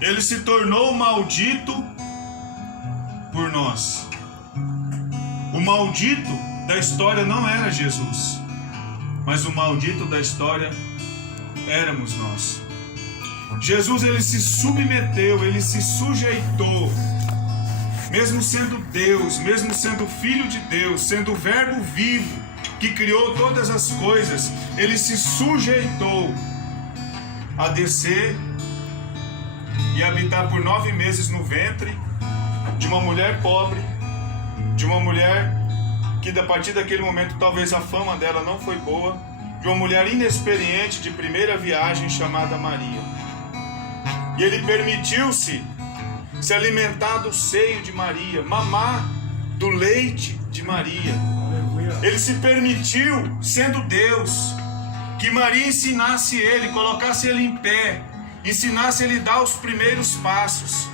Ele se tornou maldito por nós. O maldito da história não era Jesus, mas o maldito da história éramos nós. Jesus, ele se submeteu, ele se sujeitou, mesmo sendo Deus, mesmo sendo Filho de Deus, sendo o Verbo vivo que criou todas as coisas, ele se sujeitou a descer e habitar por 9 meses no ventre de uma mulher pobre, de uma mulher que a partir daquele momento talvez a fama dela não foi boa, de uma mulher inexperiente de primeira viagem chamada Maria. E ele permitiu-se se alimentar do seio de Maria, mamar do leite de Maria. Ele se permitiu, sendo Deus, que Maria ensinasse ele, colocasse ele em pé, ensinasse ele a dar os primeiros passos.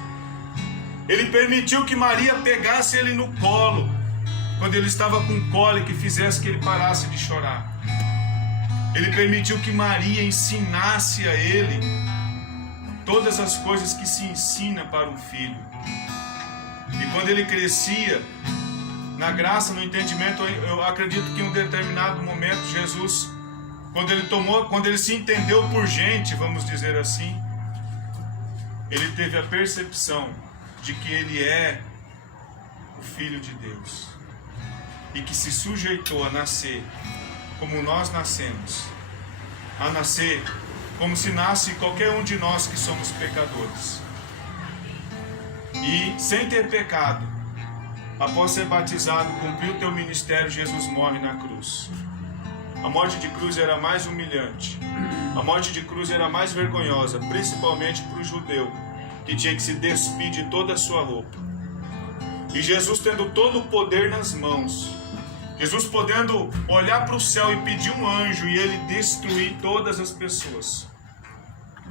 Ele permitiu que Maria pegasse ele no colo, quando ele estava com cólica, e fizesse que ele parasse de chorar. Ele permitiu que Maria ensinasse a ele todas as coisas que se ensina para um filho. E quando ele crescia, na graça, no entendimento, eu acredito que em um determinado momento, Jesus, quando ele se entendeu por gente, vamos dizer assim, ele teve a percepção de que ele é o Filho de Deus e que se sujeitou a nascer como nós nascemos, a nascer como se nasce qualquer um de nós que somos pecadores. E sem ter pecado, após ser batizado, cumpriu o teu ministério, Jesus morre na cruz. A morte de cruz era mais humilhante, a morte de cruz era mais vergonhosa, principalmente para o judeu, que tinha que se despir de toda a sua roupa. E Jesus, tendo todo o poder nas mãos, Jesus podendo olhar para o céu e pedir um anjo e ele destruir todas as pessoas.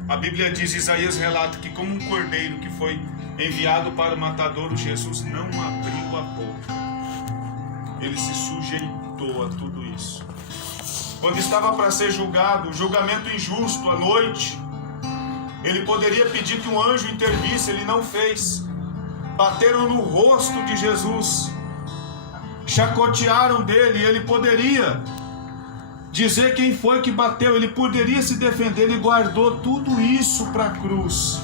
A Bíblia diz, Isaías relata que como um cordeiro que foi enviado para o matadouro, Jesus não abriu a boca. Ele se sujeitou a tudo isso. Quando estava para ser julgado, o julgamento injusto à noite, ele poderia pedir que um anjo intervisse, ele não fez. Bateram no rosto de Jesus, chacotearam dele, ele poderia dizer quem foi que bateu, ele poderia se defender, ele guardou tudo isso para a cruz.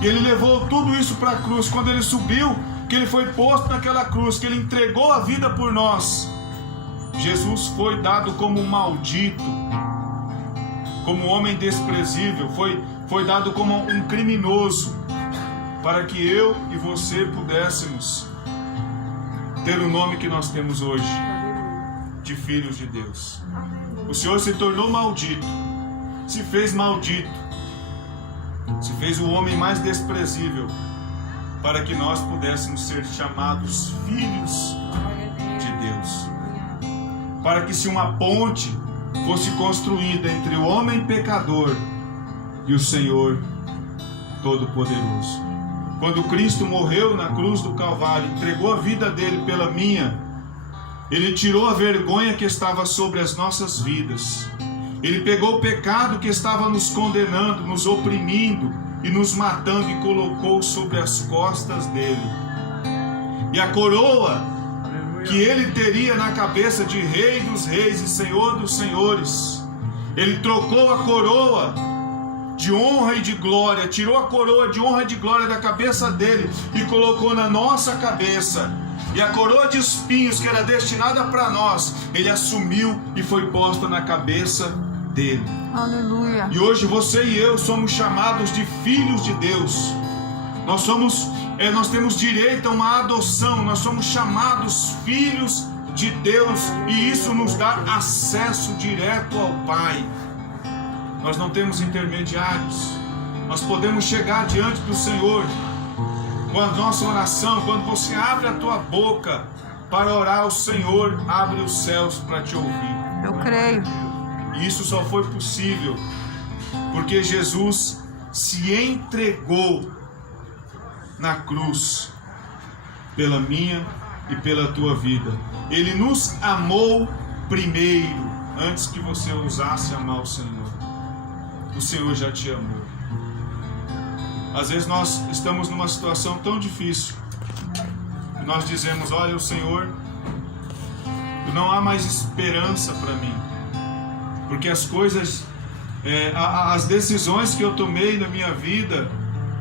E ele levou tudo isso para a cruz. Quando ele subiu, que ele foi posto naquela cruz, que ele entregou a vida por nós, Jesus foi dado como maldito, como homem desprezível, foi dado como um criminoso, para que eu e você pudéssemos ter o nome que nós temos hoje, de filhos de Deus. O Senhor se tornou maldito, se fez maldito, se fez o homem mais desprezível, para que nós pudéssemos ser chamados filhos de Deus. Para que se uma ponte fosse construída entre o homem pecador e o Senhor Todo-Poderoso. Quando Cristo morreu na cruz do Calvário, entregou a vida dele pela minha, ele tirou a vergonha que estava sobre as nossas vidas. Ele pegou o pecado que estava nos condenando, nos oprimindo e nos matando, e colocou sobre as costas dele. E a coroa que ele teria na cabeça de Rei dos Reis e Senhor dos Senhores, ele trocou a coroa de honra e de glória, tirou a coroa de honra e de glória da cabeça dele e colocou na nossa cabeça. E a coroa de espinhos que era destinada para nós, ele assumiu e foi posta na cabeça dele. Aleluia. E hoje você e eu somos chamados de filhos de Deus. Nós temos direito a uma adoção, nós somos chamados filhos de Deus, e isso nos dá acesso direto ao Pai. Nós não temos intermediários, nós podemos chegar diante do Senhor com a nossa oração. Quando você abre a tua boca para orar, o Senhor abre os céus para te ouvir. Eu creio. E isso só foi possível porque Jesus se entregou na cruz pela minha e pela tua vida. Ele nos amou primeiro, antes que você ousasse amar o Senhor. O Senhor já te amou. Às vezes nós estamos numa situação tão difícil, e nós dizemos, olha, o Senhor, não há mais esperança para mim, porque as coisas, as decisões que eu tomei na minha vida,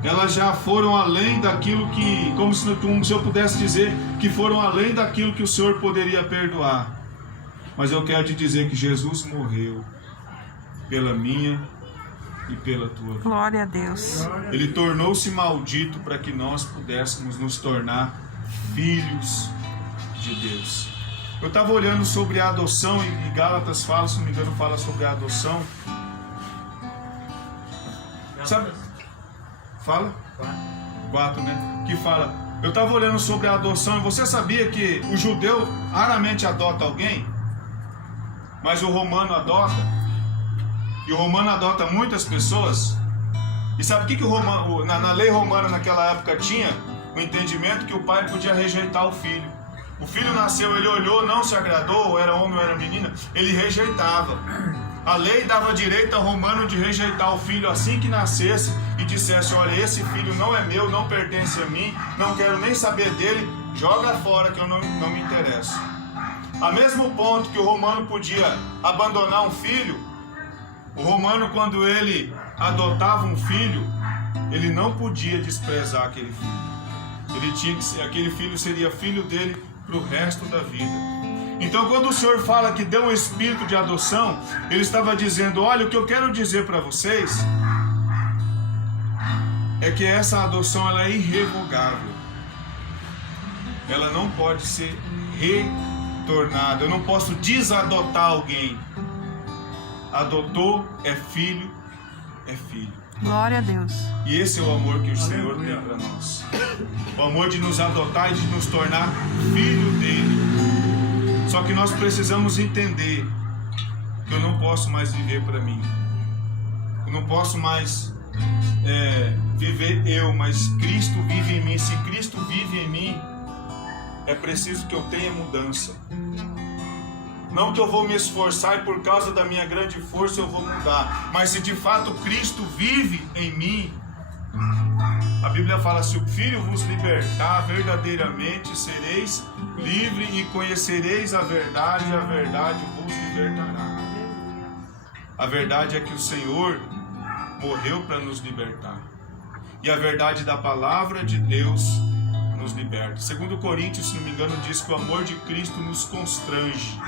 elas já foram além daquilo que, como se eu pudesse dizer, que foram além daquilo que o Senhor poderia perdoar. Mas eu quero te dizer que Jesus morreu pela minha e pela tua vida. Glória a Deus. Ele tornou-se maldito para que nós pudéssemos nos tornar filhos de Deus. Eu estava olhando sobre a adoção, e Gálatas fala, se não me engano, fala sobre a adoção. Sabe? Fala? 4, né? Que fala. Eu estava olhando sobre a adoção, e você sabia que o judeu raramente adota alguém? Mas o romano adota. E o romano adota muitas pessoas. E sabe o que o romano, na lei romana naquela época tinha? O entendimento que o pai podia rejeitar o filho. O filho nasceu, ele olhou, não se agradou, ou era homem ou era menina, ele rejeitava. A lei dava direito ao romano de rejeitar o filho assim que nascesse e dissesse, olha, esse filho não é meu, não pertence a mim, não quero nem saber dele, joga fora que eu não me interesso. A mesmo ponto que o romano podia abandonar um filho, o romano, quando ele adotava um filho, ele não podia desprezar aquele filho. Ele tinha que, aquele filho seria filho dele para o resto da vida. Então, quando o Senhor fala que deu um espírito de adoção, Ele estava dizendo, olha, o que eu quero dizer para vocês é que essa adoção ela é irrevogável. Ela não pode ser retornada. Eu não posso desadotar alguém. Adotou, é filho, é filho. Glória a Deus. E esse é o amor que o Senhor tem para nós. O amor de nos adotar e de nos tornar filho dele. Só que nós precisamos entender que eu não posso mais viver para mim. Eu não posso mais viver eu, mas Cristo vive em mim. Se Cristo vive em mim, é preciso que eu tenha mudança. Não que eu vou me esforçar e por causa da minha grande força eu vou mudar. Mas se de fato Cristo vive em mim, a Bíblia fala, se o Filho vos libertar, verdadeiramente sereis livres e conhecereis a verdade vos libertará. A verdade é que o Senhor morreu para nos libertar. E a verdade da palavra de Deus nos liberta. Segundo Coríntios, se não me engano, diz que o amor de Cristo nos constrange.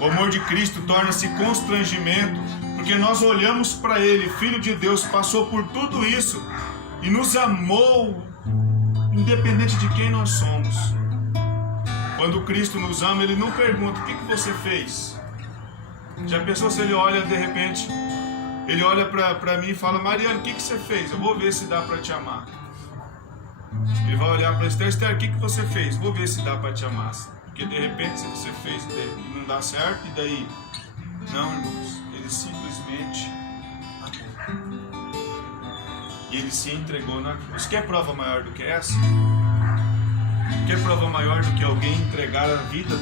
O amor de Cristo torna-se constrangimento, porque nós olhamos para Ele, Filho de Deus, passou por tudo isso e nos amou, independente de quem nós somos. Quando Cristo nos ama, Ele não pergunta, o que você fez? Já pensou se Ele olha, de repente, Ele olha para mim e fala, Mariana, o que você fez? Eu vou ver se dá para te amar. Ele vai olhar para Esther, Esther, o que você fez? Vou ver se dá para te amar. Porque de repente, se você fez e não dá certo, e daí? Não, irmãos, Ele simplesmente amou. E Ele se entregou na cruz. Quer prova maior do que essa? Quer prova maior do que alguém entregar a vida?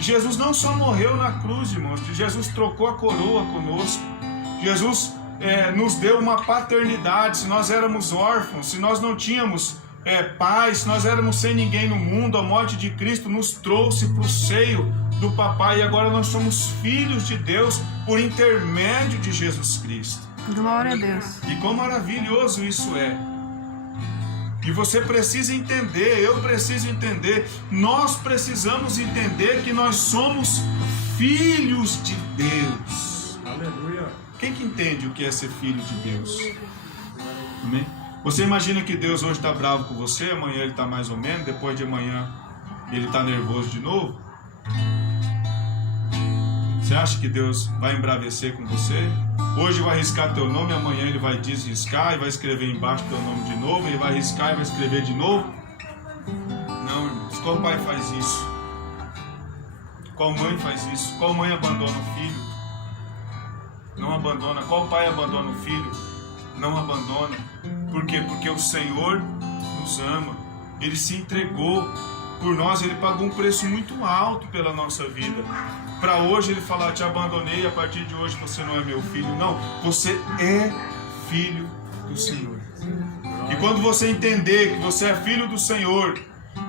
Jesus não só morreu na cruz, irmãos. Jesus trocou a coroa conosco. Jesus nos deu uma paternidade. Se nós éramos órfãos, se nós não tínhamos pais, se nós éramos sem ninguém no mundo, a morte de Cristo nos trouxe para o seio do papai. E agora nós somos filhos de Deus por intermédio de Jesus Cristo. Glória a Deus. E quão maravilhoso isso é. E você precisa entender, eu preciso entender, nós precisamos entender que nós somos filhos de Deus. Aleluia. Quem que entende o que é ser filho de Deus? Amém? Você imagina que Deus hoje está bravo com você, amanhã Ele está mais ou menos, depois de amanhã Ele está nervoso de novo? Você acha que Deus vai embravecer com você? Hoje vai riscar teu nome, amanhã Ele vai desriscar e vai escrever embaixo teu nome de novo, Ele vai riscar e vai escrever de novo? Não, irmãos. Qual pai faz isso? Qual mãe faz isso? Qual mãe abandona o filho? Não abandona. Qual pai abandona o filho? Não abandona. Por quê? Porque o Senhor nos ama. Ele se entregou por nós, Ele pagou um preço muito alto pela nossa vida. Para hoje Ele falar, te abandonei, a partir de hoje você não é meu filho. Não, você é filho do Senhor. quando você entender que você é filho do Senhor,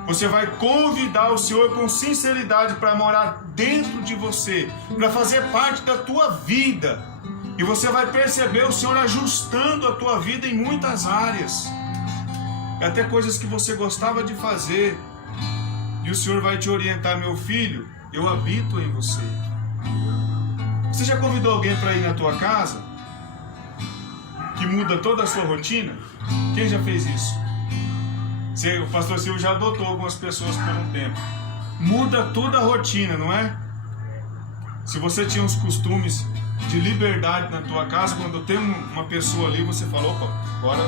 você vai convidar o Senhor com sinceridade para morar dentro de você, para fazer parte da tua vida. E você vai perceber o Senhor ajustando a tua vida em muitas áreas. E até coisas que você gostava de fazer. E o Senhor vai te orientar: meu filho, eu habito em você. Você já convidou alguém para ir na tua casa? Que muda toda a sua rotina? Quem já fez isso? O pastor Silvio já adotou algumas pessoas por um tempo. Muda toda a rotina, não é? Se você tinha uns costumes de liberdade na tua casa, quando tem uma pessoa ali, você fala: opa, agora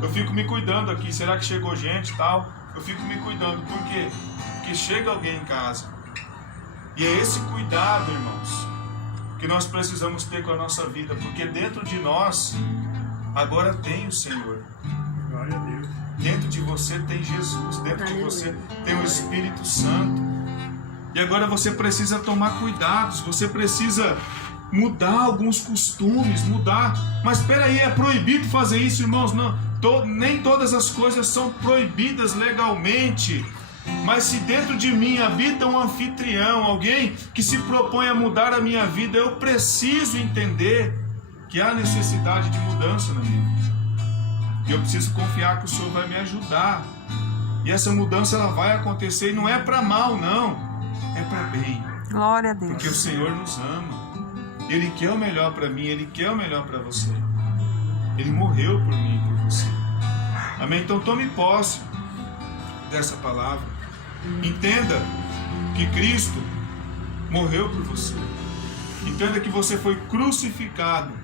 eu fico me cuidando aqui, será que chegou gente e tal? Eu fico me cuidando, por quê? Porque chega alguém em casa. E é esse cuidado, irmãos, que nós precisamos ter com a nossa vida, porque dentro de nós agora tem o Senhor. Glória a Deus. Dentro de você tem Jesus, dentro de você tem o Espírito Santo. E agora você precisa tomar cuidados, você precisa mudar alguns costumes, mudar. Mas espera aí, é proibido fazer isso, irmãos? Não, nem todas as coisas são proibidas legalmente. Mas se dentro de mim habita um anfitrião, alguém que se propõe a mudar a minha vida, eu preciso entender que há necessidade de mudança na minha vida. E eu preciso confiar que o Senhor vai me ajudar. E essa mudança ela vai acontecer, e não é para mal, não. É para bem. Glória a Deus. Porque o Senhor nos ama. Ele quer o melhor para mim, Ele quer o melhor para você. Ele morreu por mim e por você. Amém? Então tome posse dessa palavra. Entenda que Cristo morreu por você. Entenda que você foi crucificado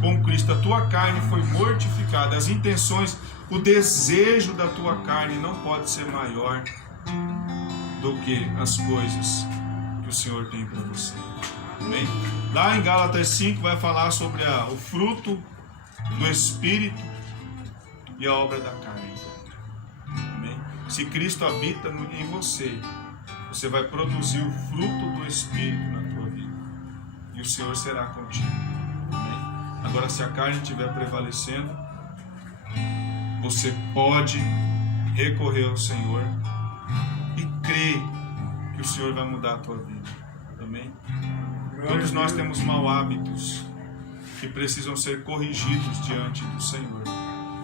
com Cristo. A tua carne foi mortificada. As intenções, o desejo da tua carne não pode ser maior do que as coisas que o Senhor tem para você. Amém? Lá em Gálatas 5 vai falar sobre o fruto do Espírito e a obra da carne. Amém? Se Cristo habita em você, você vai produzir o fruto do Espírito na tua vida. E o Senhor será contigo. Amém? Agora, se a carne estiver prevalecendo, você pode recorrer ao Senhor e crer que o Senhor vai mudar a tua vida. Amém? Todos nós temos mau hábitos que precisam ser corrigidos diante do Senhor.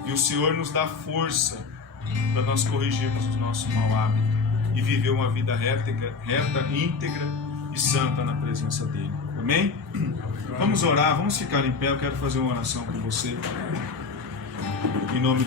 E o Senhor nos dá força para nós corrigirmos os nossos mau hábitos e viver uma vida reta, íntegra e santa na presença dEle. Amém? Vamos orar, vamos ficar em pé. Eu quero fazer uma oração com você. Em nome do